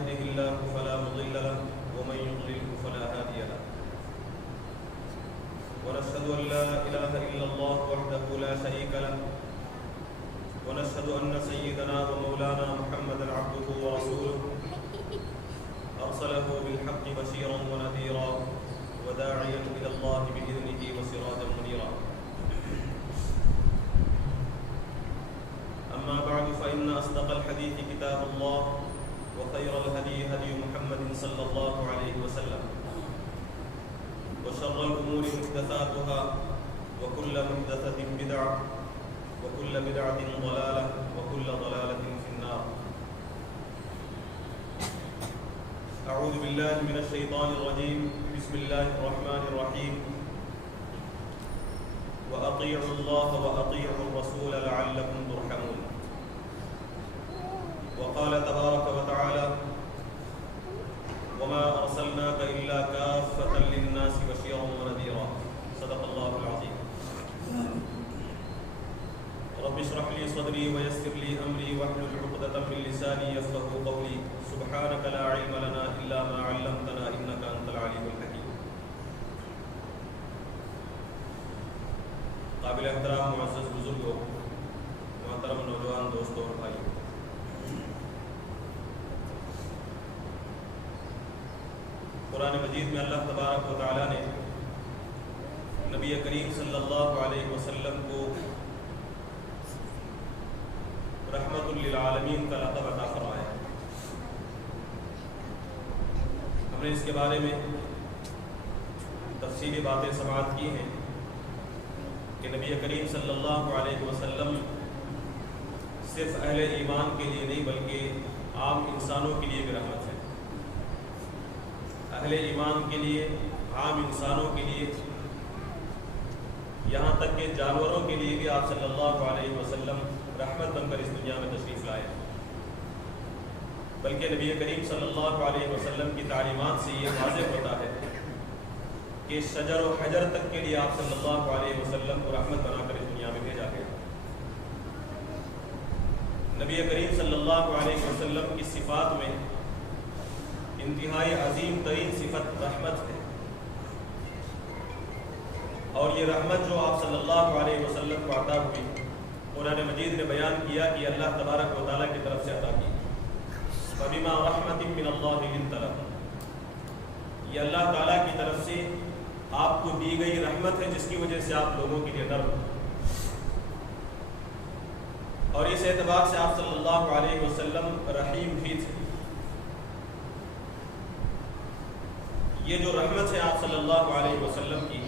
يهده الله فلا مضل له ومن يضلل فلا هادي له ونشهد أن لا إله إلا الله وحده لا شريك له ونشهد أن سيدنا ومولانا محمدا عبده ورسوله أرسله بالحق بشيرا ونذيرا وداعيا إلى الله بإذنه وسراجا منيرا. أما بعد فإن أصدق الحديث كتاب الله وخير الهدي هدي محمد صلى الله عليه وسلم وشر الأمور محدثاتها وكل محدثة بدعة وكل بدعة ضلالة وكل ضلالة في النار. أعوذ بالله من الشيطان الرجيم. بسم الله الرحمن الرحيم. وأطيعوا الله وأطيعوا الرسول لعلكم ترحمون. وقال تبارك وتعالى وما أرسلناك إلا كافة للناس بشيرا ونذيرا. صدق الله العظيم. رب اشرح لي صدري ويسر لي أمري واحلل عقدة من لساني يفقهوا قولي. سبحانك لا علم لنا إلا ما علمتنا إنك أنت العليم الحكيم. قابل احترام معزز بزرگوں، محترم نوجوان دوستوں اور بھائیوں، قرآن مجید میں اللہ تبارک و تعالیٰ نے نبی کریم صلی اللہ علیہ وسلم کو رحمت للعالمین کا لقب عطا فرمایا. ہم نے اس کے بارے میں تفصیلی باتیں سماعت کی ہیں کہ نبی کریم صلی اللہ علیہ وسلم صرف اہل ایمان کے لیے نہیں بلکہ عام انسانوں کے لیے بھی رحمت ہے. اہل ایمان کے لیے، عام انسانوں کے لیے، یہاں تک کہ جانوروں کے لیے بھی آپ صلی اللہ علیہ وسلم رحمت بن کر اس دنیا میں تشریف لائے. بلکہ نبی کریم صلی اللہ علیہ وسلم کی تعلیمات سے یہ واضح ہوتا ہے کہ شجر و حجر تک کے لیے آپ صلی اللہ علیہ وسلم کو رحمت بنا کر اس دنیا میں بھیجا گیا. نبی کریم صلی اللہ علیہ وسلم کی صفات میں انتہائی عظیم ترین صفت رحمت ہے، اور یہ رحمت جو آپ صلی اللہ علیہ وسلم کو عطا ہوئی، قرآن مجید نے بیان کیا کہ اللہ تبارک و تعالیٰ کی طرف سے عطا کی. فَبِمَا رَحْمَةٍ مِّنَ اللَّهِ لِنْتَ لَهُ. یہ اللہ تعالیٰ کی طرف سے آپ کو دی گئی رحمت ہے جس کی وجہ سے آپ لوگوں کے لیے نرم ہیں. اور اس اعتبار سے آپ صلی اللہ علیہ وسلم رحیم بھی تھے. یہ جو رحمت ہے آپ صلی اللہ علیہ وسلم کی،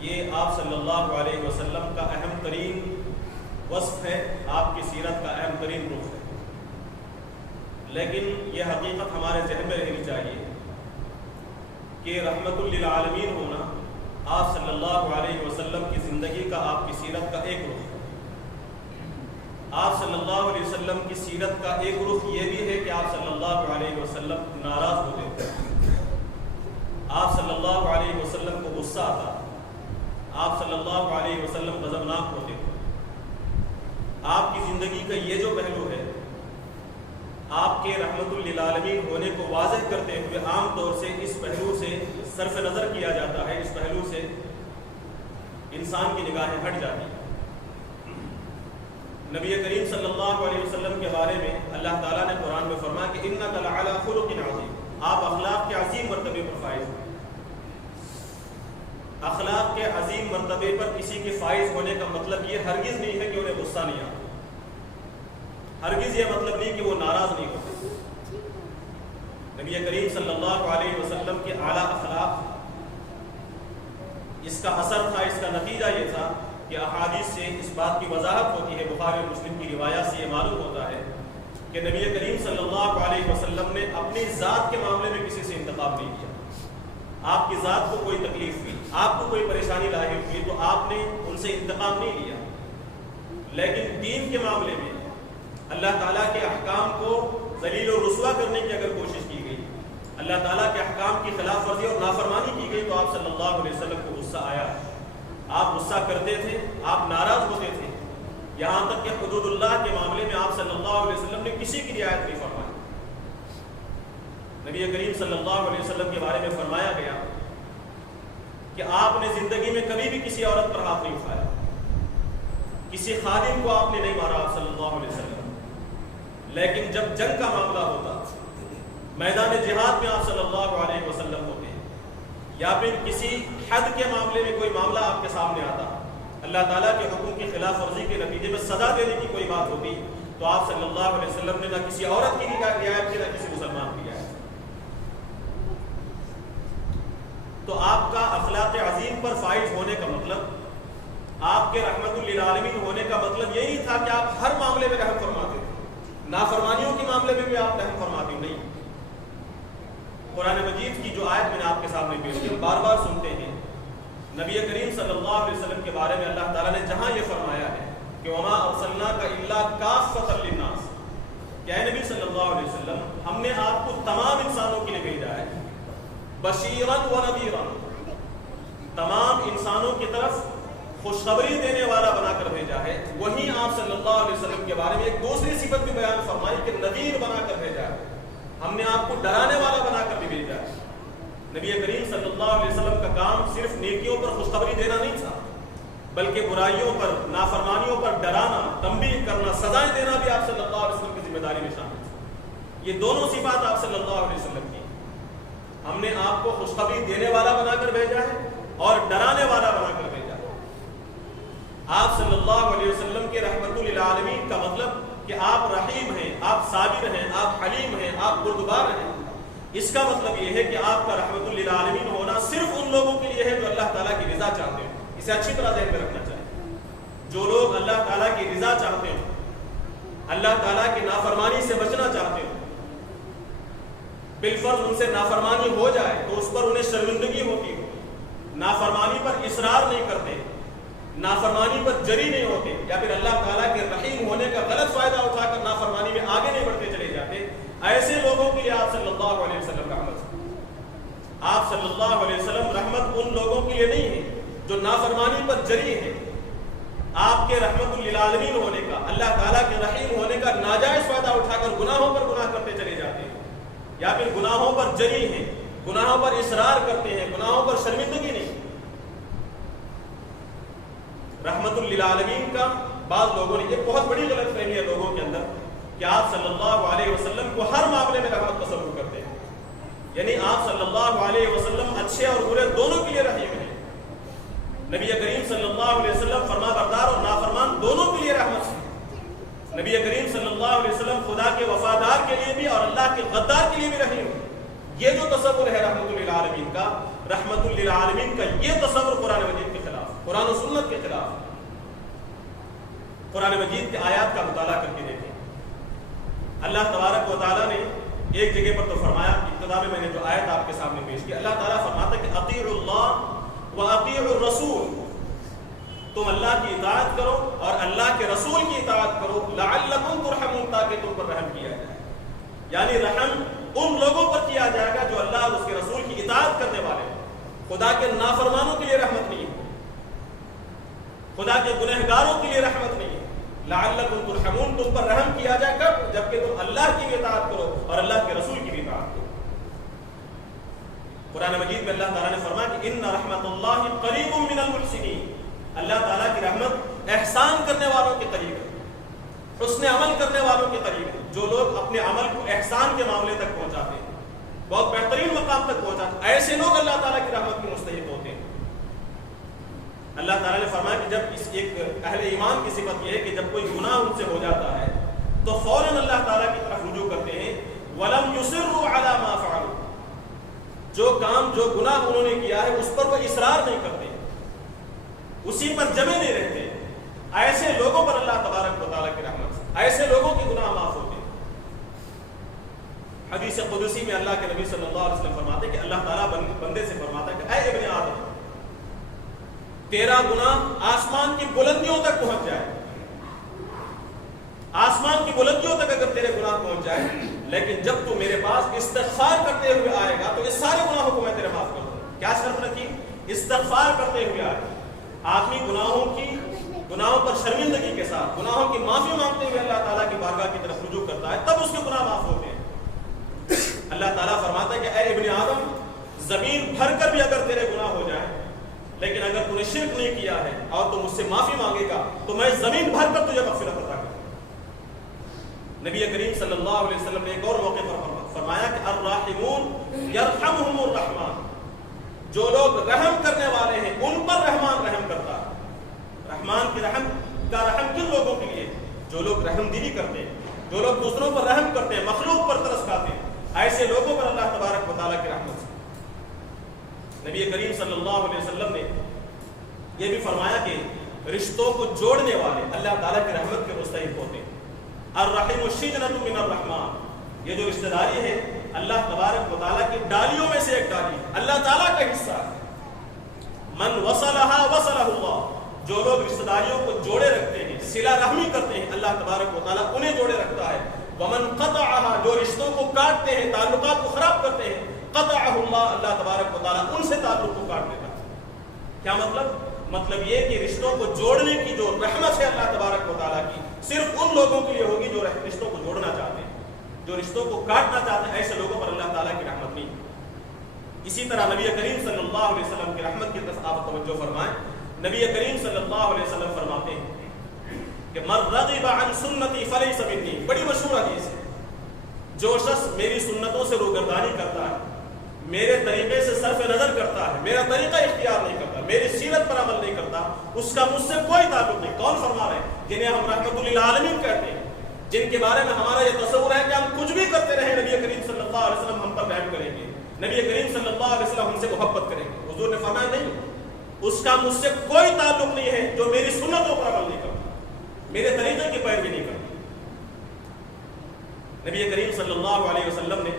یہ آپ صلی اللہ علیہ وسلم کا اہم ترین وصف ہے، آپ کی سیرت کا اہم ترین رخ ہے. لیکن یہ حقیقت ہمارے ذہن میں رہنی چاہیے کہ رحمت للعالمین ہونا آپ صلی اللہ علیہ وسلم کی زندگی کا، آپ کی سیرت کا ایک رخ ہے. آپ صلی اللہ علیہ وسلم کی سیرت کا ایک رخ یہ بھی ہے کہ آپ صلی اللہ علیہ وسلم ناراض ہوتے تھے، آپ صلی اللہ علیہ وسلم کو غصہ آتا، آپ صلی اللہ علیہ وسلم غضبناک ہوتے تھے. آپ کی زندگی کا یہ جو پہلو ہے، آپ کے رحمت للعالمین ہونے کو واضح کرتے ہوئے عام طور سے اس پہلو سے صرف نظر کیا جاتا ہے، اس پہلو سے انسان کی نگاہیں ہٹ جاتی ہیں. نبی کریم صلی اللہ علیہ وسلم کے بارے میں اللہ تعالیٰ نے قرآن میں فرمایا کہ اِنَّكَ لَعَلَىٰ خُلُقٍ عَظِيمٍ. آپ اخلاق کے عظیم مرتبے پر فائز ہیں. اخلاق کے عظیم مرتبے پر کسی کے فائز ہونے کا مطلب یہ ہرگز نہیں ہے کہ انہیں غصہ نہیں آتا، ہرگز یہ مطلب نہیں کہ وہ ناراض نہیں ہوتے. نبی کریم صلی اللہ علیہ وسلم کے اعلیٰ اخلاق، اس کا اثر تھا، اس کا نتیجہ یہ تھا کہ احادیث سے اس بات کی وضاحت ہوتی ہے، بخاری اور مسلم کی روایات سے یہ معلوم ہوتا ہے کہ نبی کریم صلی اللہ علیہ وسلم نے اپنی ذات کے معاملے میں کسی سے انتخاب نہیں کیا. آپ کی ذات کو کوئی تکلیف ہوئی، آپ کو کوئی پریشانی لاحق ہوئی تو آپ نے ان سے انتقام نہیں لیا. لیکن دین کے معاملے میں اللہ تعالیٰ کے احکام کو ذلیل و رسوا کرنے کی اگر کوشش کی گئی، اللہ تعالیٰ کے احکام کی خلاف ورزی اور نافرمانی کی گئی تو آپ صلی اللہ علیہ وسلم کو غصہ آیا. آپ غصہ کرتے تھے، آپ ناراض ہوتے تھے، یہاں تک کہ حدود اللہ کے معاملے میں آپ صلی اللہ علیہ وسلم نے کسی کی رعایت نہیں فرمائی. نبی کریم صلی اللہ علیہ وسلم کے بارے میں فرمایا گیا کہ آپ نے زندگی میں کبھی بھی کسی عورت پر ہاتھ نہیں اٹھایا، کسی خادم کو آپ نے نہیں مارا صلی اللہ علیہ وسلم، لیکن جب جنگ کا معاملہ ہوتا، میدان جہاد میں آپ صلی اللہ علیہ وسلم ہوتے ہیں، یا پھر کسی حد کے معاملے میں کوئی معاملہ آپ کے سامنے آتا، اللہ تعالیٰ کے حکم کی خلاف ورزی کے نتیجے میں سزا دینے کی کوئی بات ہوتی، تو آپ صلی اللہ علیہ وسلم نے نہ کسی عورت کی رعایت کی نہ کسی مسلمان کی رعایت۔ تو آپ کا اخلاق عظیم پر فائز ہونے کا مطلب، آپ کے رحمت للعالمین ہونے کا مطلب یہی تھا کہ آپ ہر معاملے میں رحم فرماتے تھے، نافرمانیوں کے معاملے میں بھی آپ رحم فرماتے نہیں۔ قرآن مجید کی جو آیت میں نے آپ کے سامنے پیش کی، ہم بار بار سنتے ہیں، نبی کریم صلی اللہ علیہ وسلم کے بارے میں اللہ تعالیٰ نے جہاں یہ فرمایا ہے کہ وما ارسلناک الا کافۃ للناس، کہ اے نبی صلی اللہ علیہ وسلم ہم نے آپ کو تمام انسانوں کے لیے بھیجا ہے، بشیراً و نذیراً، تمام انسانوں کی طرف خوشخبری دینے والا بنا کر بھیجا ہے۔ وہیں آپ صلی اللہ علیہ وسلم کے بارے میں ایک دوسری صفت بھی بیان فرمائی کہ نذیر بنا کر بھیجا ہے، ہم نے آپ کو ڈرانے والا بنا کر بھی بھیجا ہے۔ نبی کریم صلی اللہ علیہ وسلم کا کام صرف نیکیوں پر خوشخبری دینا نہیں تھا، بلکہ برائیوں پر، نافرمانیوں پر ڈرانا، تنبیہ کرنا، سزائیں دینا بھی آپ صلی اللہ علیہ وسلم کی ذمہ داری میں شامل تھی۔ یہ دونوں صفات آپ صلی اللہ علیہ وسلم کی، ہم نے آپ کو خوشخبری دینے والا بنا کر بھیجا ہے اور ڈرانے والا بنا کر بھیجا ہے۔ آپ صلی اللہ علیہ وسلم کے رحمت للعالمین کا مطلب کہ آپ رحیم ہیں، آپ صابر ہیں، آپ حلیم ہیں، آپ بردبار ہیں۔ اس کا مطلب یہ ہے کہ آپ کا رحمت للعالمین ہونا صرف ان لوگوں کے لیے ہے جو اللہ تعالیٰ کی رضا چاہتے ہیں۔ اسے اچھی طرح ذہن میں رکھنا چاہیے، جو لوگ اللہ تعالیٰ کی رضا چاہتے ہیں، اللہ تعالیٰ کی نافرمانی سے بچنا چاہتے ہیں، بالفرض ان سے نافرمانی ہو جائے تو اس پر انہیں شرمندگی ہوتی ہو، نافرمانی پر اصرار نہیں کرتے، نافرمانی پر جری نہیں ہوتے، یا پھر اللہ تعالیٰ کے رحیم ہونے کا غلط فائدہ اٹھا کر نافرمانی میں آگے نہیں بڑھتے چلے جاتے، ایسے لوگوں کے لیے آپ صلی اللہ علیہ وسلم رحمت ہے۔ آپ صلی اللہ علیہ وسلم رحمت ان لوگوں کے لیے نہیں ہے جو نافرمانی پر جری ہے، آپ کے رحمت للعالمین ہونے کا، اللہ تعالیٰ کے رحیم ہونے کا ناجائز فائدہ اٹھا کر گناہوں پر گناہ کرتے چلے جاتے ہیں، یا پھر گناہوں پر جری ہیں، گناہوں پر اصرار کرتے ہیں، گناہوں پر شرمندگی نہیں۔ رحمت للعالمین کا بعض لوگوں نے، یہ بہت بڑی غلط فہمی ہے لوگوں کے اندر کہ آپ صلی اللہ علیہ وسلم کو ہر معاملے میں رحمت تصور کرتے ہیں، یعنی آپ صلی اللہ علیہ وسلم اچھے اور برے دونوں کے لیے رحیم ہیں۔ نبی کریم صلی اللہ علیہ وسلم فرما بردار اور نافرمان دونوں کے لیے رحمت ہے۔ نبی کریم صلی اللہ علیہ وسلم خدا کے وفادار کے لیے بھی اور اللہ کے غدار کے لیے بھی رحیم ہے۔ یہ جو تصور ہے رحمت للعالمین کا، رحمت للعالمین کا یہ تصور قرآن مجید کے خلاف، قرآن و سنت کے خلاف۔ قرآن مجید کے آیات کا مطالعہ کر کے دیکھیں، اللہ تبارک و تعالیٰ نے ایک جگہ پر تو فرمایا، ابتدا میں نے جو آیت آپ کے سامنے پیش کی، اللہ تعالیٰ فرماتا ہے کہ اطیعوا اللہ و اطیعوا الرسول، تم اللہ کی اطاعت کرو اور اللہ کے رسول کی اطاعت کرو، لعلکم ترحمون، تاکہ تم پر رحم کیا جائے۔ یعنی رحم ان لوگوں پر کیا جائے گا جو اللہ اور اس کے رسول کی اطاعت کرنے والے ہیں۔ خدا کے نافرمانوں کے لیے رحمت نہیں ہے، خدا کے گنہگاروں کے لیے رحمت نہیں ہے۔ لعلکم ترحمون، تم پر رحم کیا جائے کب؟ جبکہ تم اللہ کی بھی اطاعت کرو اور اللہ کے رسول کی بھی اطاعت کرو۔ قرآن مجید میں اللہ تعالیٰ نے فرمایا کہ ان رحمت اللہ قریب من المحسنین، اللہ تعالیٰ کی رحمت احسان کرنے والوں کے قریب ہے، حسن عمل کرنے والوں کے قریب ہے۔ جو لوگ اپنے عمل کو احسان کے معاملے تک پہنچاتے ہیں، بہت بہترین مقام تک پہنچاتے ہیں، ایسے لوگ اللہ تعالیٰ کی رحمت کے مستحق ہوتے ہیں۔ اللہ تعالیٰ نے فرمایا کہ جب اس ایک اہل ایمان کی صفت یہ ہے کہ جب کوئی گناہ ان سے ہو جاتا ہے تو فوراً اللہ تعالیٰ کی طرف رجوع کرتے ہیں، وَلَمْ يُصِرُّوا عَلَى مَا فَعَلُوا، جو کام جو گناہ انہوں نے کیا ہے اس پر وہ اصرار نہیں کرتے، اسی پر جمے نہیں رہتے۔ ایسے لوگوں پر اللہ تبارک و تعالیٰ کی رحمت سے ایسے لوگوں کے گناہ معاف ہوتے ہیں۔ حدیث قدسی میں اللہ کے نبی صلی اللہ علیہ وسلم فرماتے ہیں کہ اللہ تعالیٰ بندے سے فرماتا ہے کہ اے ابن آدم، تیرا گناہ آسمان کی بلندیوں تک پہنچ جائے، آسمان کی بلندیوں تک اگر تیرے گناہ پہنچ جائے، لیکن جب تو میرے پاس استغفار کرتے ہوئے آئے گا تو اس سارے گناہوں کو میں تیرے معاف کر دوں گا۔ کیا شرط رکھی؟ استغفار کرتے ہوئے آئے۔ آدمی گناہوں پر شرمندگی کے ساتھ گناہوں کی معافی مانگتے ہوئے اللہ تعالیٰ کی بارگاہ کی طرف رجوع کرتا ہے، تب اس کے گناہ معاف ہوتے ہیں۔ اللہ تعالیٰ فرماتا ہے کہ اے ابن آدم، زمین بھر کر بھی اگر تیرے گناہ ہو جائیں، لیکن اگر تو نے شرک نہیں کیا ہے اور تو مجھ سے معافی مانگے گا تو میں زمین بھر کر تجھے مغفرت عطا کروں۔ نبی کریم صلی اللہ علیہ وسلم نے ایک اور موقع پر فرمایا کہ الراحمون یرحمہم الرحمن، جو لوگ رحم کرنے والے ہیں ان پر رحمان رحم کرتا ہے۔ رحمان کی رحم کا رحم کن لوگوں کے لیے؟ جو لوگ رحم دلی کرتے ہیں، جو لوگ دوسروں پر رحم کرتے ہیں، مخلوق پر ترس کھاتے ہیں، ایسے لوگوں پر اللہ تبارک و تعالیٰ کی رحمت سے۔ نبی کریم صلی اللہ علیہ وسلم نے یہ بھی فرمایا کہ رشتوں کو جوڑنے والے اللہ تعالیٰ کی رحمت کے مستحق ہوتے ہیں۔ الرحم الشجرۃ من الرحمن، یہ جو رشتہ داری ہے اللہ تبارک و تعالیٰ کی ڈالیوں میں سے ایک ڈالی، اللہ تعالیٰ کا حصہ ہے۔ من وصلها وصلہ اللہ، جو لوگ رشتہ داریوں کو جوڑے رکھتے ہیں، صلہ رحمی کرتے ہیں، اللہ تبارک و تعالیٰ انہیں جوڑے رکھتا ہے۔ ومن قطعها، جو رشتوں کو کاٹتے ہیں، تعلقات کو خراب کرتے ہیں، قطعہ اللہ، اللہ تبارک و تعالیٰ ان سے تعلق کو کاٹ دیتا ہے۔ کیا مطلب یہ کہ رشتوں کو جوڑنے کی جو رحمت ہے اللہ تبارک و تعالیٰ کی صرف ان لوگوں کے لیے ہوگی جو رشتوں کو جوڑنا چاہتے ہیں، جو رشتوں کو کاٹنا چاہتے ہیں ایسے لوگوں پر اللہ تعالیٰ کی رحمت نہیں۔ اسی طرح نبی کریم صلی اللہ علیہ وسلم کی رحمت کی طرف آپ توجہ فرمائیں۔ نبی کریم صلی اللہ علیہ وسلم فرماتے ہیں کہ من رغب عن سنتی فلیس منی، بڑی مشہور حدیث ہے، جو شخص میری سنتوں سے روگردانی کرتا ہے، میرے طریقے سے صرف نظر کرتا ہے، میرا طریقہ اختیار نہیں کرتا، میری سیرت پر عمل نہیں کرتا، اس کا مجھ سے کوئی تعلق نہیں۔ کون فرما رہے ہیں؟ جنہیں ہم رحمت للعالمین کہتے ہیں، جن کے بارے میں ہمارا یہ تصور ہے کہ ہم کچھ بھی کرتے رہیں نبی کریم صلی اللہ علیہ وسلم ہم پر رحم کریں گے، نبی کریم صلی اللہ علیہ وسلم ہم سے محبت کریں گے۔ حضور نے فرمایا نہیں، اس کا مجھ سے کوئی تعلق نہیں ہے جو میری سنتوں پر عمل نہیں کرتا، میرے طریقے کی پیروی نہیں کرتا۔ نبی کریم صلی اللہ علیہ وسلم نے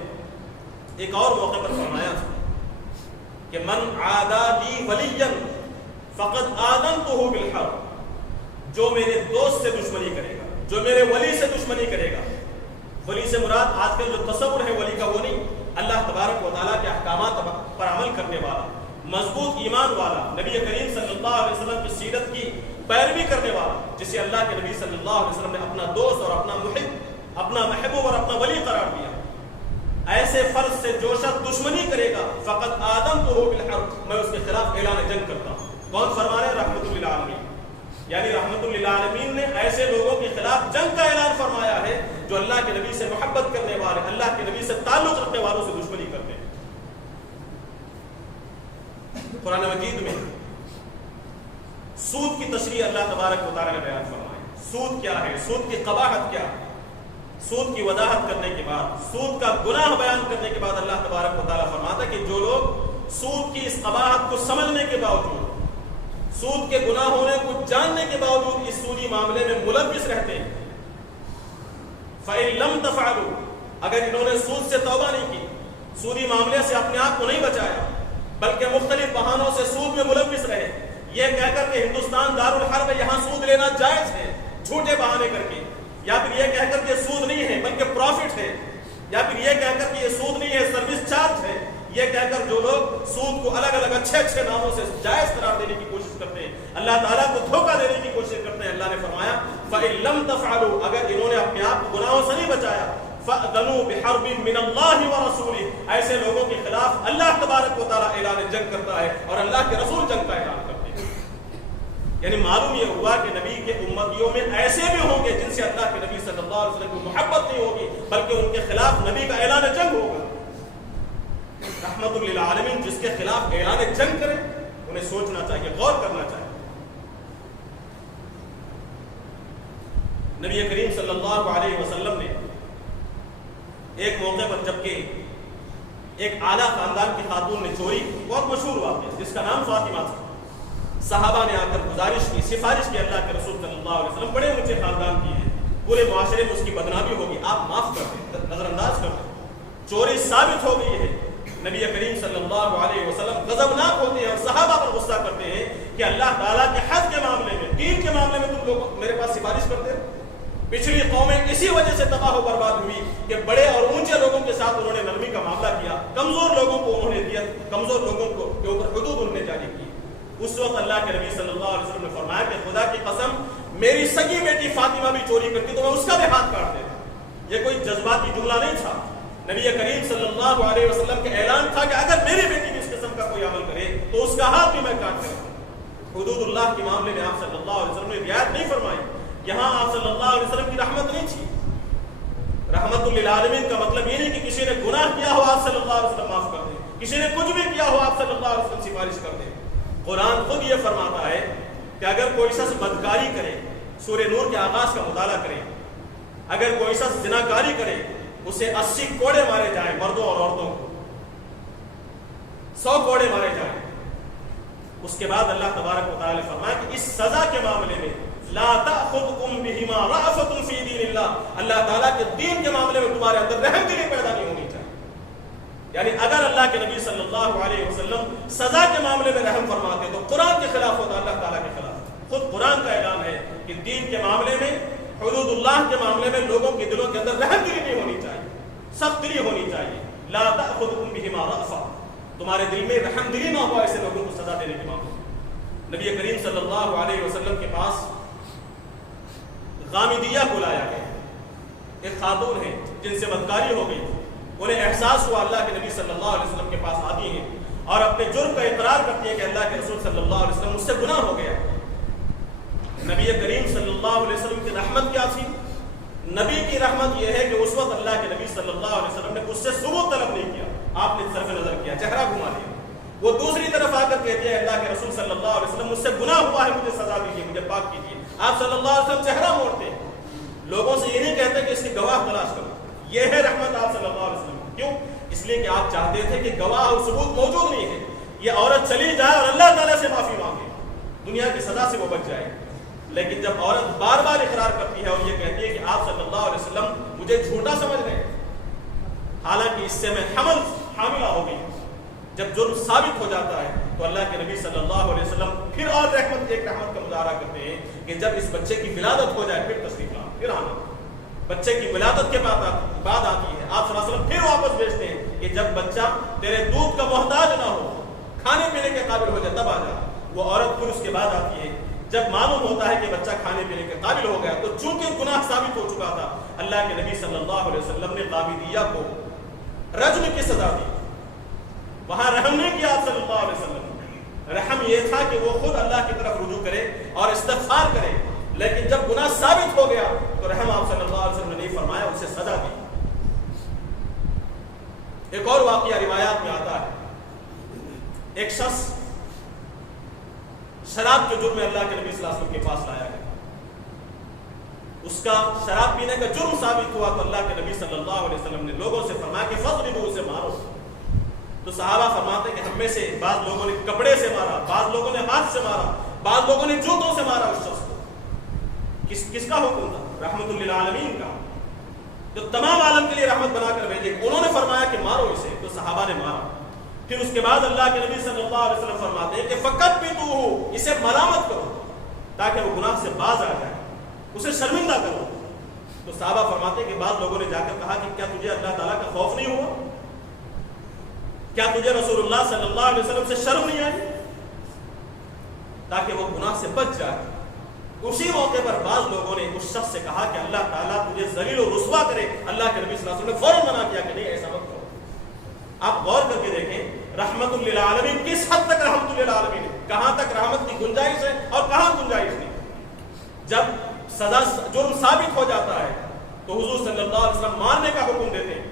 ایک اور موقع پر فرمایا کہ من عادی لی ولیا فقد آذنتہ بالحرب، جو میرے دوست سے دشمنی کرے گا، جو میرے ولی سے دشمنی کرے گا۔ ولی سے مراد آج کل جو تصور ہے ولی کا وہ نہیں، اللہ تبارک و تعالیٰ کے احکامات پر عمل کرنے والا، مضبوط ایمان والا، نبی کریم صلی اللہ علیہ وسلم کی سیرت کی پیروی کرنے والا، جسے اللہ کے نبی صلی اللہ علیہ وسلم نے اپنا دوست اور اپنا محب، اپنا محبوب اور اپنا ولی قرار دیا۔ ایسے فرد سے جو شخص دشمنی کرے گا فقط آدمتہ بالحرب، میں اس کے خلاف اعلان جنگ کرتا ہوں۔ کون فرما رہے ہیں؟ رحمت للعالمین، یعنی رحمت للعالمین نے ایسے لوگوں کے خلاف جنگ کا اعلان فرمایا ہے جو اللہ کے نبی سے محبت کرنے والے، اللہ کے نبی سے تعلق رکھنے والوں سے دشمنی کرتے ہیں۔ قرآن مجید میں سود کی تشریح اللہ تبارک و تعالیٰ نے بیان فرمائی۔ سود کیا ہے، سود کی قباحت کیا ہے، سود کی وضاحت کرنے کے بعد، سود کا گناہ بیان کرنے کے بعد اللہ تبارک و تعالیٰ فرماتا ہے کہ جو لوگ سود کی اس قباحت کو سمجھنے کے باوجود، سود کے گناہ ہونے کو جاننے کے باوجود اس سودی معاملے میں ملوث رہتے ہیں، فَإِن لَمْ تَفْعَلُوا، اگر انہوں نے سود سے توبہ نہیں کی، سودی معاملے سے اپنے آپ کو نہیں بچایا، بلکہ مختلف بہانوں سے سود میں ملوث رہے، یہ کہہ کر کہ ہندوستان دارالحرب ہے، یہاں سود لینا جائز ہے، جھوٹے بہانے کر کے، یا پھر یہ کہہ کر کہ سود نہیں ہے بلکہ پروفٹ ہے، یا پھر یہ کہہ کر کہ یہ سود نہیں ہے سروس چارج ہے، یہ کہہ کر جو لوگ سود کو الگ الگ اچھے ناموں سے جائز قرار دینے کی کوشش کرتے ہیں، اللہ تعالیٰ کو دھوکہ دینے کی کوشش کرتے ہیں، اللہ نے فرمایا فَإِن لَمْ تَفْعَلُوا، اگر انہوں نے اپنے آپ کو گناہوں سے نہیں بچایا، فَأْذَنُوا بِحَرْبٍ مِّنَ اللَّهِ وَرَسُولِهِ، ایسے لوگوں کے خلاف اللہ تبارک و تعالیٰ اعلان جنگ کرتا ہے اور اللہ کے رسول جنگ کا اعلان کرتے ہیں۔ یعنی معلوم یہ ہوا کہ نبی کے امتیوں میں ایسے بھی ہوں گے جن سے اللہ کے نبی صلی اللہ علیہ وسلم کو محبت نہیں ہوگی، بلکہ ان کے خلاف نبی کا اعلان جنگ ہوگا۔ رحمت للعالمین جس کے خلاف اعلان جنگ کرے انہیں سوچنا چاہیے، غور کرنا چاہیے۔ نبی کریم صلی اللہ علیہ وسلم نے ایک موقع پر جبکہ ایک اعلیٰ خاندان کی خاتون نے چوری کی، بہت مشہور واقعہ جس کا نام فاطمہ تھا، صحابہ نے آ کر گزارش کی، سفارش کی اللہ کے رسول صلی اللہ علیہ وسلم، بڑے اونچے خاندان کی ہے، پورے معاشرے میں اس کی بدنامی ہوگی، آپ معاف کر دیں، نظر انداز کر دیں، چوری ثابت ہو گئی ہے۔ نبی کریم صلی اللہ علیہ وسلم غضبناک ہوتے ہیں اور صحابہ پر غصہ کرتے ہیں کہ اللہ تعالیٰ کے حد کے معاملے میں، دین کے معاملے میں تم لوگ میرے پاس سفارش کرتے ہو۔ پچھلی قومیں اسی وجہ سے تباہ و برباد ہوئی کہ بڑے اور اونچے لوگوں کے ساتھ انہوں نے نرمی کا معاملہ کیا، کمزور لوگوں کو انہوں نے دیا، کمزور لوگوں کو کے اوپر حدود انہوں نے جاری کی۔ اس وقت اللہ کے نبی صلی اللہ علیہ وسلم نے فرمایا کہ خدا کی قسم میری سگی بیٹی فاطمہ بھی چوری کرتی تو میں اس کا بھی ہاتھ کاٹ دیتا۔ یہ کوئی جذباتی جملہ نہیں تھا، نبی کریم صلی اللہ علیہ وسلم کا اعلان تھا کہ اگر میری بیٹی بھی اس قسم کا کوئی عمل کرے تو اس کا ہاتھ بھی میں کاٹ کروں. حدود اللہ کے معاملے میں آپ صلی اللہ علیہ وسلم نے رعایت نہیں فرمائی. یہاں آپ صلی اللہ علیہ وسلم کی رحمت نہیں تھی. رحمت للعالمین کا مطلب یہ نہیں کہ کسی نے گناہ کیا ہو آپ صلی اللہ علیہ وسلم معاف کر دیں, کسی نے کچھ بھی کیا ہو آپ صلی اللہ علیہ وسلم سفارش کر دیں. قرآن خود یہ فرماتا ہے کہ اگر کوئی شخص بدکاری کرے, سورہ نور کے آغاز کا مطالعہ کرے, اگر کوئی شخص زناکاری کرے اسے 80 کوڑے مارے جائیں, مردوں اور عورتوں کو 100 کوڑے مارے جائیں. اس کے بعد اللہ تبارک و تعالی فرمایا کہ اس سزا کے معاملے میں لا تأخذکم بہما رأفۃ فی دین اللہ, اللہ تعالیٰ کے دین کے معاملے میں تمہارے اندر رحم دلی پیدا نہیں ہونی چاہیے. یعنی اگر اللہ کے نبی صلی اللہ علیہ وسلم سزا کے معاملے میں رحم فرماتے تو قرآن کے خلاف ہوتا, اللہ تعالیٰ کے خلاف. خود قرآن کا اعلان ہے کہ دین کے معاملے میں, حدود اللہ کے معاملے میں لوگوں کے دلوں کے اندر رحم دلی نہیں ہونی چاہیے, سخت دلی ہونی چاہیے. لا تأخذکم بہما رأفۃ, تمہارے دل میں رحم دلی نہ ہو ایسے لوگوں کو سزا دینے کے معاملے میں. نبی کریم صلی اللہ علیہ وسلم کے پاس غامدیہ کو لایا گیا. ایک خاتون ہے جن سے بدکاری ہو گئی. انہیں احساس ہوا اللہ کے نبی صلی اللہ علیہ وسلم کے پاس آتی ہیں اور اپنے جرم کا اقرار کرتی ہیں کہ اللہ کے رسول صلی اللہ علیہ وسلم مجھ سے گناہ ہو گیا. نبی کریم صلی اللہ علیہ وسلم کی رحمت کیا تھی؟ نبی کی رحمت یہ ہے کہ اس وقت اللہ کے نبی صلی اللہ علیہ وسلم نے اس سے ثبوت طلب نہیں کیا, آپ نے صرف نظر کیا, چہرہ گھما لیا. وہ دوسری طرف آ کر کہتے ہیں اللہ کے رسول صلی اللہ علیہ وسلم مجھ سے گناہ ہوا ہے, مجھے سزا دیجیے, مجھے پاک کیجیے. آپ صلی اللہ علیہ وسلم چہرہ موڑتے ہیں, لوگوں سے یہ نہیں کہتے کہ اس کی گواہ تلاش کرو. یہ ہے رحمت آپ صلی اللہ علیہ وسلم. کیوں؟ اس لیے کہ آپ چاہتے تھے کہ گواہ اور ثبوت موجود نہیں ہے, یہ عورت چلی جائے اور اللہ تعالیٰ سے معافی مانگے, دنیا کی سزا سے وہ بچ جائے. لیکن جب عورت بار بار اقرار کرتی ہے اور یہ کہتی ہے کہ آپ صلی اللہ علیہ وسلم مجھے جھوٹا سمجھ رہے ہیں, حالانکہ اس سے میں حاملہ ہو گئی, جب جرم ثابت ہو جاتا ہے تو اللہ کے نبی صلی اللہ علیہ وسلم پھر اور ایک رحمت کا مظاہرہ کرتے ہیں کہ جب اس بچے کی ولادت ہو جائے پھر تشریف لانا, پھر آنا. بچے کی ولادت کے بعد آتی ہے, آپ صلی اللہ علیہ وسلم پھر واپس بھیجتے ہیں کہ جب بچہ تیرے دودھ کا محتاج نہ ہو, کھانے پینے کے قابل ہو جائے تب آ جا. وہ عورت پھر اس کے بعد آتی ہے جب معلوم ہوتا ہے کہ بچہ کھانے پینے کے قابل ہو گیا. تو چونکہ گناہ ثابت ہو چکا تھا, اللہ کے نبی صلی اللہ علیہ وسلم نے غامدیہ کو رجم کی سزا دی. وہاں رحم نہیں کیا آپ صلی اللہ علیہ وسلم. رحم یہ تھا کہ وہ خود اللہ کی طرف رجوع کرے اور استغفار کرے, لیکن جب گناہ ثابت ہو گیا تو رحم آپ صلی اللہ علیہ وسلم نے نہیں فرمایا, اسے سزا دی. ایک اور واقعہ روایات میں آتا ہے, ایک شخص شراب کے جرم میں اللہ کے نبی صلی اللہ علیہ وسلم کے پاس لایا گیا. اس کا شراب پینے کا جرم ثابت ہوا تو اللہ کے نبی صلی اللہ علیہ وسلم نے لوگوں سے فرمایا کہ فضربوا, اسے مارو. تو صحابہ فرماتے ہیں کہ ہم میں سے بعض لوگوں نے کپڑے سے مارا, بعض لوگوں نے ہاتھ سے مارا, بعض لوگوں نے جوتوں سے مارا اس شخص کو. کس کا حکم تھا؟ رحمت للعالمین کا, جو تمام عالم کے لیے رحمت بنا کر بھیجے. انہوں نے فرمایا کہ مارو اسے, تو صحابہ نے مارا. پھر اس کے بعد اللہ کے نبی صلی اللہ علیہ وسلم فرماتے ہیں کہ فَكَبِّتُوهُ, اسے ملامت کرو تاکہ وہ گناہ سے باز آ جائے, اسے شرمندہ کرو. تو صحابہ فرماتے ہیں کہ بعض لوگوں نے جا کر کہا کہ کیا تجھے اللہ تعالیٰ کا خوف نہیں ہوا, کیا تجھے رسول اللہ صلی اللہ علیہ وسلم سے شرم نہیں آئی, تاکہ وہ گناہ سے بچ جائے. اسی موقع پر بعض لوگوں نے اس شخص سے کہا کہ اللہ تعالیٰ تجھے ذلیل و رسوا کرے. اللہ کے نبی صلی اللہ علیہ وسلم نے فوراً منع کیا کہ نہیں, ایسا مت کرو. آپ غور کر کے دیکھیں رحمت للعالمین کس حد تک رحمت للعالمین ہے, کہاں تک رحمت کی گنجائش ہے اور کہاں گنجائش نہیں. جب سزا جرم ثابت ہو جاتا ہے تو حضور صلی اللہ علیہ وسلم مارنے کا حکم دیتے ہیں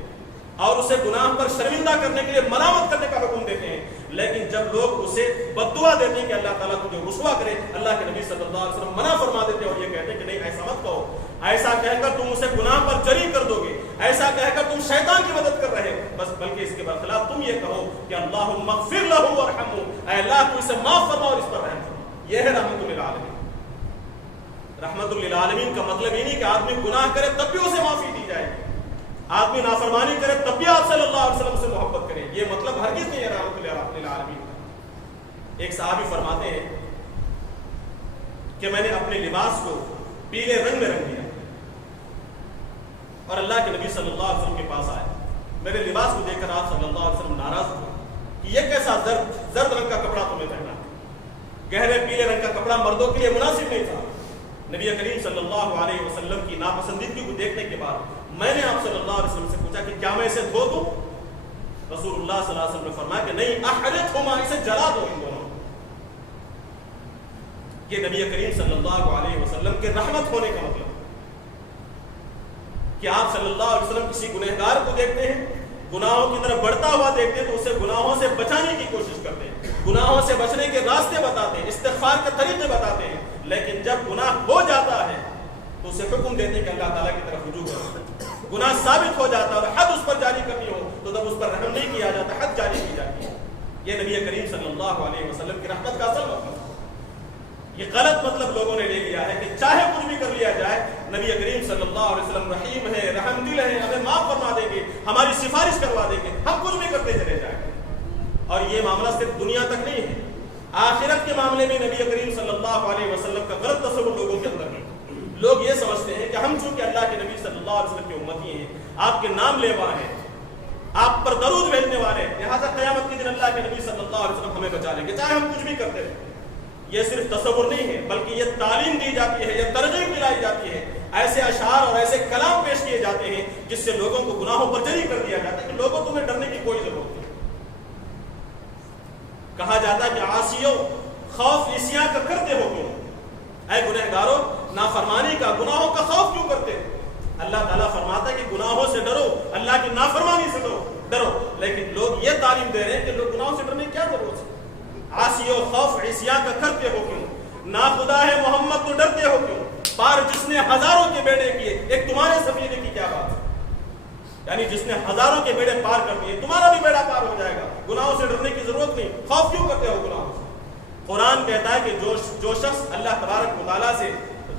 اور اسے گناہ پر شرمندہ کرنے کے لیے ملامت کرنے کا حکم دیتے ہیں. لیکن جب لوگ اسے بددعا دیتے ہیں کہ اللہ تعالیٰ تجھے رسوا کرے, اللہ کے نبی صلی اللہ علیہ وسلم منع فرما دیتے ہیں اور یہ کہتے ہیں کہ نہیں, ایسا مت کہو, ایسا کہہ کر تم اسے گناہ پر جری کر دو گے, ایسا کہہ کر تم شیطان کی مدد کر رہے ہو. بس بلکہ اس کے برخلاف تم یہ کہو کہ اللہم اغفر لہ وارحمہ, اے اللہ تو اسے معاف فرما اور اس پر رحم فرما. یہ ہے رحمت للعالمین. رحمت للعالمین کا مطلب یہ نہیں کہ آدمی گناہ کرے تب بھی اسے معافی دی جائے, آدمی نافرمانی کرے تب بھی آپ صلی اللہ علیہ وسلم سے محبت کرے, یہ مطلب ہرگز نہیں ہے رحمت للعالمین کا. ایک صحابی فرماتے ہیں کہ میں نے اپنے لباس کو پیلے رنگ میں رنگ دیا اور اللہ کے نبی صلی اللہ علیہ وسلم کے پاس آئے. میرے لباس کو دیکھ کر آپ صلی اللہ علیہ وسلم ناراض ہوئے کہ یہ کیسا زرد رنگ کا کپڑا تمہیں پہنا, گہرے پیلے رنگ کا کپڑا مردوں کے لیے مناسب نہیں تھا. نبی کریم صلی اللہ علیہ وسلم کی ناپسندیدگی کو دیکھنے کے بعد میں نے آپ صلی اللہ علیہ وسلم سے پوچھا کہ کیا میں اسے دھو دوں؟ رسول اللہ صلی اللہ علیہ وسلم نے فرمایا کہ نہیں، احرقہما، اسے جلا دو ان دونوں۔ یہ نبی کریم صلی اللہ علیہ وسلم کے رحمت ہونے کا مطلب کہ آپ صلی اللہ علیہ وسلم کسی گنہگار کو دیکھتے ہیں، گناہوں کی طرف بڑھتا ہوا دیکھتے ہیں تو اسے گناہوں سے بچانے کی کوشش کرتے ہیں، گناہوں سے بچنے کے راستے بتاتے ہیں، استغفار کے طریقے بتاتے ہیں، لیکن جب گناہ ہو جاتا ہے تو اسے حکم دیتے ہیں کہ اللہ تعالیٰ کی طرف رجوع کرو۔ گناہ ثابت ہو جاتا ہے اور حد اس پر جاری کرنی ہو تو تب اس پر رحم نہیں کیا جاتا، حد جاری کی جاتی ہے۔ یہ نبی کریم صلی اللہ علیہ وسلم کی رحمت کا اصل مطلب ہے۔ یہ غلط مطلب لوگوں نے لے لیا ہے کہ چاہے کچھ بھی کر لیا جائے، نبی کریم صلی اللہ علیہ وسلم رحیم ہے، رحم دل ہے، ہمیں معاف فرما دیں گے، ہماری سفارش کروا دیں گے، ہم کچھ بھی کرتے چلے جائیں گے۔ اور یہ معاملہ صرف دنیا تک نہیں ہے، آخرت کے معاملے میں نبی کریم صلی اللہ علیہ وسلم کا غلط تصور لوگوں کے اندر ہے۔ لوگ یہ سمجھتے ہیں کہ ہم چونکہ اللہ کے نبی صلی اللہ علیہ وسلم کے امتی ہیں، آپ کے نام لیوا ہیں، آپ پر درود بھیجنے والے ہیں، لہٰذا قیامت کے دن اللہ کے نبی صلی اللہ علیہ وسلم ہمیں بچا لیں گے چاہے ہم کچھ بھی کرتے رہیں۔ یہ صرف تصور نہیں ہے بلکہ یہ تعلیم دی جاتی ہے، یہ ترغیب دلائی جاتی ہے، ایسے اشعار اور ایسے کلام پیش کیے جاتے ہیں جس سے لوگوں کو گناہوں پر جری کر دیا جاتا ہے کہ لوگوں تمہیں ڈرنے کی کوئی ضرورت نہیں۔ کہا جاتا ہے کہ عاصیوں، خوف عصیاں کا کرتے ہو کیوں؟ اے گنہگاروں، نافرمانی کا، گناہوں کا خوف کیوں کرتے ہو؟ اللہ تعالیٰ فرماتا ہے کہ گناہوں سے ڈرو، اللہ کی نافرمانی سے ڈرو، لیکن لوگ یہ تعلیم دے رہے ہیں کہ لوگ گناہوں سے ڈرنے کی کیا ضرورت ہے؟ عاصیوں، خوف عصیاں کا کرتے ہو کیوں؟ ناخدا ہے محمد تو ڈرتے ہو کیوں؟ پار جس نے ہزاروں کے بیڑے کیے، ایک تمہارے سفینے کی کیا بات ہے؟ یعنی جس نے ہزاروں کے بیڑے پار کر دیے، تمہارا بھی بیڑا پار ہو جائے گا۔ گناہوں سے ڈرنے کی ضرورت نہیں، خوف کیوں کرتے ہو گناہوں سے؟ قرآن کہتا ہے کہ جو شخص اللہ تبارک و تعالیٰ سے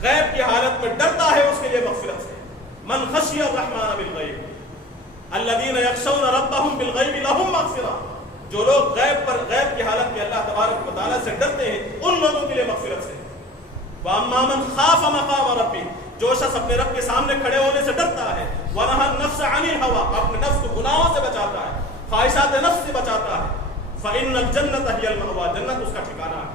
غیب کی حالت میں ڈرتا ہے اس کے لیے مغفرت ہے۔ من خشی الرحمن بالغیب الذین یخشون ربهم بالغیب لهم مغفرہ، جو لوگ غیب کی حالت میں اللہ تبارک و تعالیٰ سے ڈرتے ہیں ان لوگوں کے لیے مغفرت ہے۔ وَأَمَّا مَنْ خَافَ مَقَامَ رَبِّهِ، جو شخص اپنے رب کے سامنے کھڑے ہونے سے ڈرتا ہے، وَنَهَى النَّفْسَ عَنِ الْهَوَىٰ، اپنے نفس کو گناہوں سے بچاتا ہے، خواہشات نفس سے بچاتا ہے، فَإِنَّ الْجَنَّةَ هِيَ الْمَأْوَىٰ، جنت اس کا ٹھکانہ ہے۔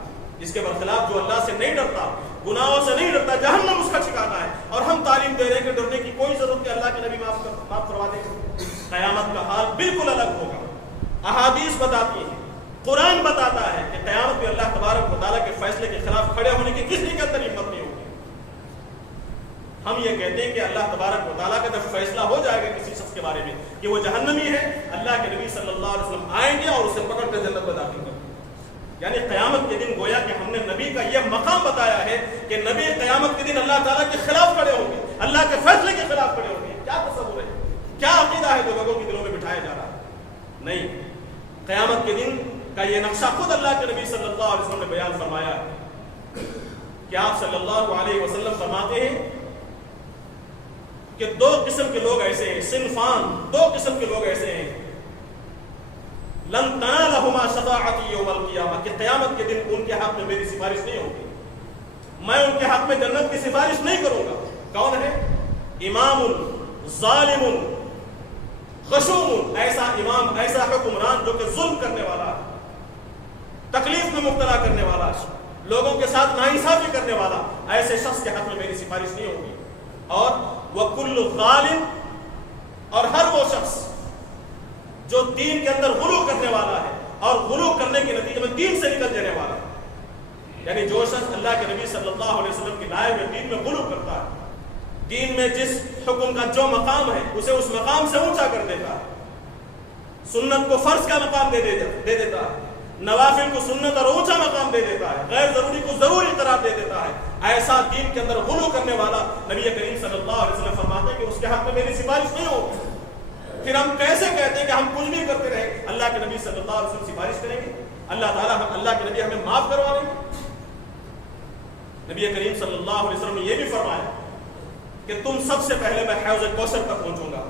اس کے برخلاف جو اللہ سے نہیں ڈرتا، گناہوں سے نہیں ڈرتا، جہنم اس کا ٹھکانہ ہے۔ اور ہم تعلیم دے رہے ہیں کہ ڈرنے کی کوئی ضرورت نہیں، اللہ کے نبی معاف کروا دیں گے۔ قیامت کا حال بالکل الگ ہوگا، احادیث بتاتی ہیں، قرآن بتاتا ہے کہ قیامت میں اللہ تبارک و تعالیٰ کے فیصلے کے خلاف کھڑے ہونے کی کسی کے اندر ہمت نہیں ہوگی۔ ہم یہ کہتے ہیں کہ اللہ تبارک و تعالیٰ کا جب فیصلہ ہو جائے گا کسی شخص کے بارے میں کہ وہ جہنمی ہے، اللہ کے نبی صلی اللہ علیہ وسلم آئیں گے اور اسے پکڑ کر جنت میں داخل کریں گے۔ یعنی قیامت کے دن گویا کہ ہم نے نبی کا یہ مقام بتایا ہے کہ نبی قیامت کے دن اللہ تعالیٰ کے خلاف کھڑے ہوں گے، اللہ کے فیصلے کے خلاف کھڑے ہوں گے۔ کیا تصور ہے، کیا عقیدہ ہے جو لوگوں کے دلوں میں بٹھایا جا رہا ہے؟ نہیں، قیامت کے دن کا یہ نقشہ خود اللہ کے نبی صلی اللہ علیہ وسلم نے بیان فرمایا ہے کہ آپ صلی اللہ علیہ وسلم فرماتے ہیں کہ دو قسم کے لوگ ایسے ہیں، صنفان، دو قسم کے لوگ ایسے ہیں، لن تنالہما شفاعتی یوم القیامہ، کہ قیامت کے دن ان کے حق میں میری سفارش نہیں ہوگی، میں ان کے حق میں جنت کی سفارش نہیں کروں گا۔ کون ہے؟ امام ظالم غشوم، ایسا امام، ایسا حکمران جو کہ ظلم کرنے والا ہے، تکلیف میں مبتلا کرنے والا، لوگوں کے ساتھ ناانصافی کرنے والا، ایسے شخص کے حق میں میری سفارش نہیں ہوگی۔ اور وَكُلُّ ظَالِمٍ، اور ہر وہ شخص جو دین کے اندر غلو کرنے والا ہے اور غلو کرنے کے نتیجے میں دین سے نکل جانے والا ہے، یعنی جو شخص اللہ کے نبی صلی اللہ علیہ وسلم کی لائے ہوئے دین میں غلو کرتا ہے، دین میں جس حکم کا جو مقام ہے اسے اس مقام سے اونچا کر دیتا ہے، سنت کو فرض کا مقام دے دیتا ہے، نوافل کو سنت اور اونچا مقام دے دیتا ہے، غیر ضروری کو ضروری قرار دے دیتا ہے، ایسا دین کے اندر غلو کرنے والا نبی کریم صلی اللہ علیہ وسلم فرماتے ہیں کہ اس کے حق میں میری سفارش نہیں ہوگی۔ پھر ہم کیسے کہتے ہیں کہ ہم کچھ بھی کرتے رہے، اللہ کے نبی صلی اللہ علیہ وسلم سفارش کریں گے، اللہ کے نبی ہمیں معاف کروا لیں گے؟ نبی کریم صلی اللہ علیہ وسلم نے یہ بھی فرمایا کہ تم سب سے پہلے میں حوض کوثر تک پہنچوں گا،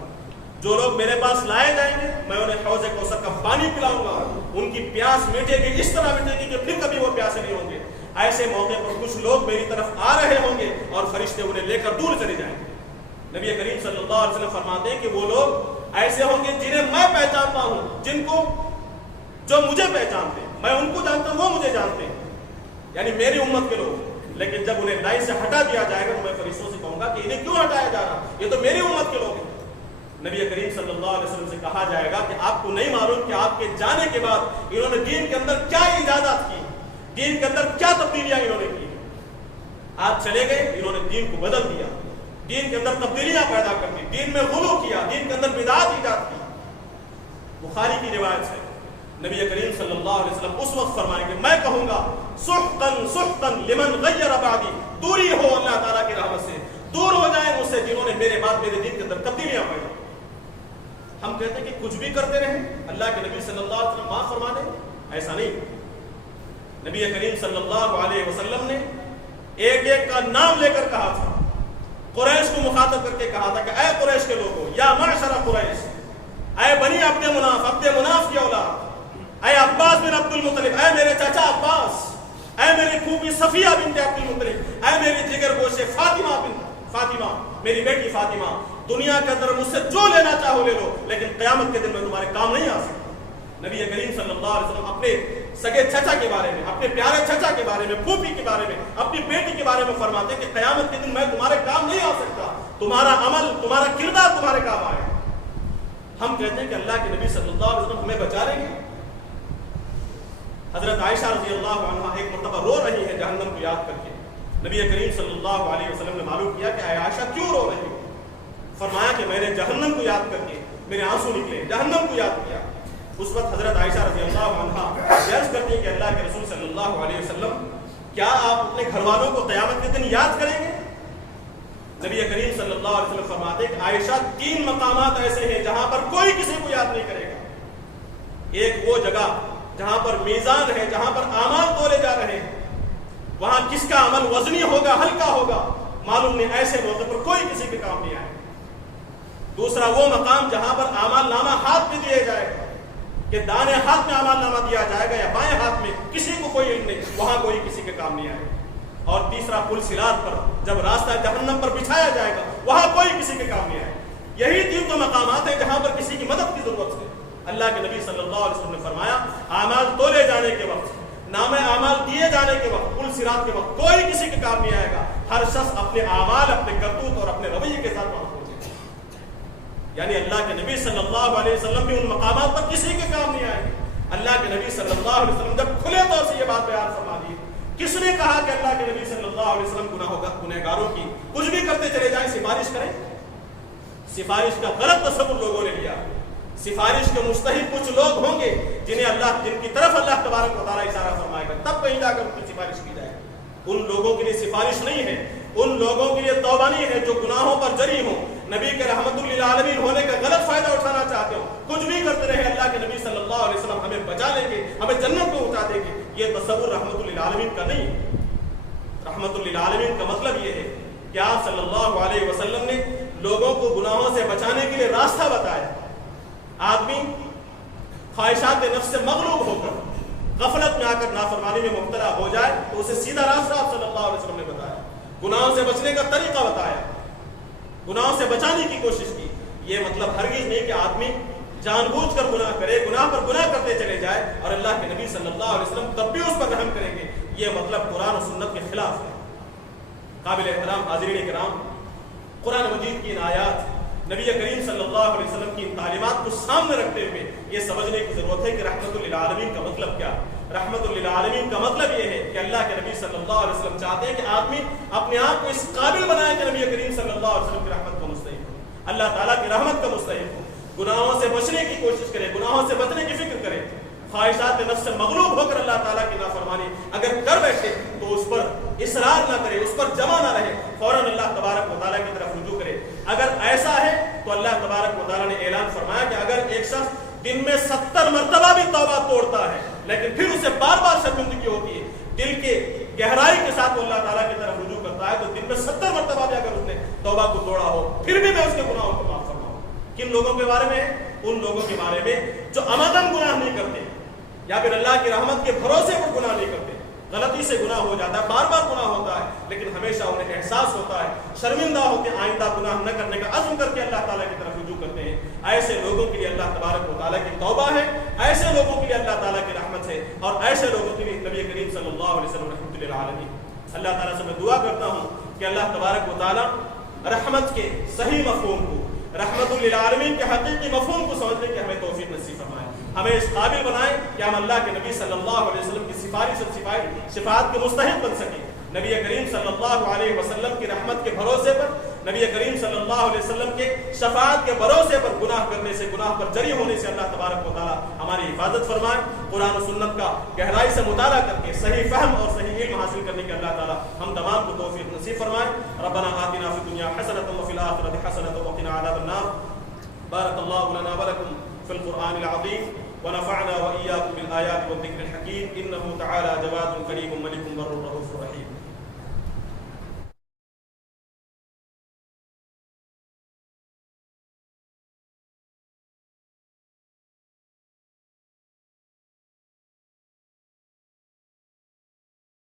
جو لوگ میرے پاس لائے جائیں گے میں انہیں حوض کوثر کا پانی پلاؤں گا، ان کی پیاس مٹے گی، اس طرح مٹے گی کہ پھر کبھی وہ پیاسے نہیں ہوں گے۔ ایسے موقع پر کچھ لوگ میری طرف آ رہے ہوں گے اور فرشتے انہیں لے کر دور چلے جائیں گے۔ نبی کریم صلی اللہ علیہ وسلم فرماتے ہیں کہ وہ لوگ ایسے ہوں گے جنہیں میں پہچانتا ہوں، جو مجھے پہچانتے ہیں، میں ان کو جانتا ہوں، وہ مجھے جانتے ہیں، یعنی میری امت کے لوگ۔ لیکن جب انہیں لائن سے ہٹا دیا جائے گا تو میں فرشتوں سے کہوں گا کہ انہیں کیوں ہٹایا جا رہا، یہ تو میری امت کے لوگ ہیں۔ نبی کریم صلی اللہ علیہ وسلم سے کہا جائے گا کہ آپ کو نہیں معلوم کہ آپ کے جانے کے بعد انہوں نے دین کے اندر کیا ایجادات کی، دین کے اندر کیا تبدیلیاں انہوں نے کی. آپ چلے گئے، انہوں نے دین کو بدل دیا، دین کے اندر تبدیلیاں پیدا کر دی، دین میں غلو کیا، دین کے اندر بدعات ایجاد کی. بخاری کی روایت ہے نبی کریم صلی اللہ علیہ وسلم اس وقت فرمائیں گے میں کہوں گا سحقن سحقن لمن غیر بعدی، دوری ہو اللہ تعالیٰ کی رحمت سے، دور ہو جائیں مجھ سے جنہوں نے میرے بعد میرے دین کے اندر تبدیلیاں پیدا. ہم کہتے ہیں کہ کچھ بھی کرتے رہیں اللہ کے نبی صلی اللہ علیہ وسلم معاف فرما دیں، ایسا نہیں. نبی کریم صلی اللہ علیہ وسلم نے ایک ایک کا نام لے کر کہا تھا، قریش کو مخاطب کر کے کہا تھا کہ اے قریش کے لوگوں، یا معشر قریش، اے بنی عبد مناف کی اولاد، اے عباس بن عبد المطلب، اے میرے چچا عباس، اے میری پھوپھی صفیہ بنت عبد المطلب، اے میری جگر گوشے فاطمہ، میری بیٹی فاطمہ، دنیا کے اندر مجھ سے جو لینا چاہو لے لو، لیکن قیامت کے دن میں تمہارے کام نہیں آ سکتا. نبی کریم صلی اللہ علیہ وسلم اپنے سگے چچا کے بارے میں، اپنے پیارے چچا کے بارے میں، پھوپھی کے بارے میں، اپنی بیٹی کے بارے میں فرماتے ہیں کہ قیامت کے دن میں تمہارے کام نہیں آ سکتا، تمہارا عمل، تمہارا کردار تمہارے کام آئے. ہم کہتے ہیں کہ اللہ کے نبی صلی اللہ علیہ وسلم ہمیں بچا لیں گے. حضرت عائشہ رضی اللہ عنہا ایک مرتبہ رو رہی ہے جہنم کو یاد کر کے. نبی کریم صلی اللہ علیہ وسلم نے معلوم کیا کہ اے عائشہ کیوں رو رہی ہو؟ فرمایا کہ میں نے جہنم کو یاد کر کے میرے آنسو نکلے، جہنم کو یاد کیا. اس وقت حضرت عائشہ رضی اللہ عنہا عرض کرتی ہیں کہ اللہ کے رسول صلی اللہ علیہ وسلم کیا آپ اپنے گھر والوں کو قیامت کے دن یاد کریں گے؟ نبی کریم صلی اللہ علیہ وسلم فرماتے ہیں کہ عائشہ 3 مقامات ایسے ہیں جہاں پر کوئی کسی کو یاد نہیں کرے گا. ایک وہ جگہ جہاں پر میزان ہے، جہاں پر اعمال تولے جا رہے ہیں، وہاں کس کا عمل وزنی ہوگا، ہلکا ہوگا، معلوم نہیں، ایسے موقع پر کوئی کسی کے کام نہیں آئے. دوسرا وہ مقام جہاں پر اعمال نامہ ہاتھ میں دیا جائے گا، کہ دائیں ہاتھ میں اعمال نامہ دیا جائے گا یا بائیں ہاتھ میں، کسی کو کوئی علم نہیں، وہاں کوئی کسی کے کام نہیں آئے گا. اور تیسرا پل صراط پر جب راستہ جہنم پر بچھایا جائے گا، وہاں کوئی کسی کے کام نہیں آئے گا. یہی 3 تو مقامات ہیں جہاں پر کسی کی مدد کی ضرورت ہے. اللہ کے نبی صلی اللہ علیہ وسلم نے فرمایا اعمال تولے جانے کے وقت، نام اعمال دیے جانے کے وقت، پل صراط کے وقت کوئی کسی کے کام نہیں آئے گا. ہر شخص اپنے اعمال، اپنے کرتوت اور اپنے رویے کے ساتھ وہاں پہنچے. یعنی اللہ کے نبی صلی اللہ علیہ وسلم بھی ان مقامات پر کسی کے کام نہیں آئے. اللہ کے نبی صلی اللہ علیہ وسلم جب کھلے طور سے یہ بات بیان فرما دی، کس نے کہا کہ اللہ کے نبی صلی اللہ علیہ وسلم گنہگاروں کی کچھ بھی کرتے چلے جائیں سفارش کریں؟ سفارش کا غلط تصور لوگوں نے لیا. سفارش کے مستحق کچھ لوگ ہوں گے جن کی طرف اللہ تبارک و تعالیٰ اشارہ فرمائے گا، تب کہیں جا کر ان کی سفارش کی جائے. ان لوگوں کے لیے سفارش نہیں ہے، ان لوگوں کے لیے توبہ نہیں ہے جو گناہوں پر جری ہوں، نبی کے رحمت للعالمین ہونے کا غلط فائدہ اٹھانا چاہتے ہو، کچھ بھی کرتے رہے، اللہ کے نبی صلی اللہ علیہ وسلم ہمیں بچا لیں گے، ہمیں جنت کو اٹھا دیں گے. یہ تصور رحمت للعالمین کا نہیں ہے. رحمت للعالمین کا مطلب یہ ہے کہ آپ صلی اللہ علیہ وسلم نے لوگوں کو گناہوں سے بچانے کے لیے راستہ بتایا. آدمی خواہشات نفس سے مغلوب ہو کر غفلت میں آ کر نافرمانی میں مبتلا ہو جائے تو اسے سیدھا راستہ آپ صلی اللہ علیہ وسلم نے بتایا، گناہوں سے بچنے کا طریقہ بتایا، گناہوں سے بچانے کی کوشش کی. یہ مطلب ہرگز نہیں کہ آدمی جان بوجھ کر گناہ کرے، گناہ پر گناہ کرتے چلے جائے اور اللہ کے نبی صلی اللہ علیہ وسلم تب بھی اس پر رحم کریں گے. یہ مطلب قرآن و سنت کے خلاف ہے. قابل احترام حاضرین کرام، قرآن مجید کی ان آیات، نبی کریم صلی اللہ علیہ وسلم کی ان تعلیمات کو سامنے رکھتے ہوئے یہ سمجھنے کی ضرورت ہے کہ رحمت للعالمین کا مطلب کیا. رحمت للعالمین کا مطلب یہ ہے کہ اللہ کے نبی صلی اللہ علیہ وسلم چاہتے ہیں کہ آدمی اپنے آپ کو اس قابل بنائے کہ نبی کریم صلی اللہ علیہ وسلم کی رحمت کا مستحق ہو، اللہ تعالیٰ کی رحمت کا مستحق ہو، گناہوں سے بچنے کی کوشش کرے، گناہوں سے بچنے کی فکر کرے، خواہشات نفس سے مغلوب ہو کر اللہ تعالیٰ کی نافرمانی اگر کر بیٹھے تو اس پر اصرار نہ کرے، اس پر جمع نہ رہے، فوراً اللہ تبارک و تعالیٰ کی طرف رجوع کرے. اگر ایسا ہے تو اللہ تبارک و تعالیٰ نے اعلان فرمایا کہ اگر ایک شخص دن میں 70 مرتبہ بھی توبہ توڑتا ہے لیکن پھر اسے بار بار شرمندگی ہوتی ہے، دل کے گہرائی کے ساتھ وہ اللہ تعالیٰ کی طرف رجوع کرتا ہے، تو دن میں 70 مرتبہ بھی اگر اس نے توبہ کو توڑا ہو پھر بھی میں اس کے گناہوں کو معاف فرماؤں. کن لوگوں کے بارے میں؟ ان لوگوں کے بارے میں جو عمدن گناہ نہیں کرتے یا پھر اللہ کی رحمت کے بھروسے پر گناہ نہیں کرتے. غلطی سے گناہ ہو جاتا ہے، بار بار گناہ ہوتا ہے، لیکن ہمیشہ انہیں احساس ہوتا ہے، شرمندہ ہو کے آئندہ گناہ نہ کرنے کا عزم کر کے اللہ تعالیٰ کی طرف رجوع کرتے ہیں. ایسے لوگوں کے لیے اللہ تبارک و تعالیٰ کی توبہ ہے، ایسے لوگوں کے لیے اللہ تعالیٰ کی رحمت ہے، اور ایسے لوگوں کے لیے نبی کریم صلی اللہ علیہ وسلم رحمۃ للعالمین. اللہ تعالیٰ سے میں دعا کرتا ہوں کہ اللہ تبارک و تعالیٰ رحمت کے صحیح مفہوم کو، رحمت للعالمین کے حقیقی مفہوم کو سمجھنے کی ہمیں توفیق نصیب فرمائے، ہمیں اس قابل بنائے کہ ہم اللہ کے نبی صلی اللہ علیہ وسلم کی سفارش اور شفاعت کے مستحق بن سکیں، نبی کریم صلی اللہ علیہ وسلم کی رحمت کے بھروسے پر، نبی کریم صلی اللہ علیہ وسلم کے شفاعت کے بھروسے پر گناہ کرنے سے، گناہ پر جری ہونے سے اللہ تبارک و تعالی ہماری حفاظت فرمائے، قرآن و سنت کا گہرائی سے مطالعہ کر کے صحیح فہم اور صحیح علم حاصل کرنے کے اللہ تعالی ہم تمام کو توفیق نصیب فرمائے۔ ربنا آتنا فی الدنیا حسنۃ وفی الآخرۃ حسنۃ وقنا عذاب النار۔ بارک اللہ لنا ولکم فی القرآن العظیم ونفعنا وإياكم بالآيات والذكر الحكيم، إنه تعالى جواد كريم ملك بر رؤوف رحيم۔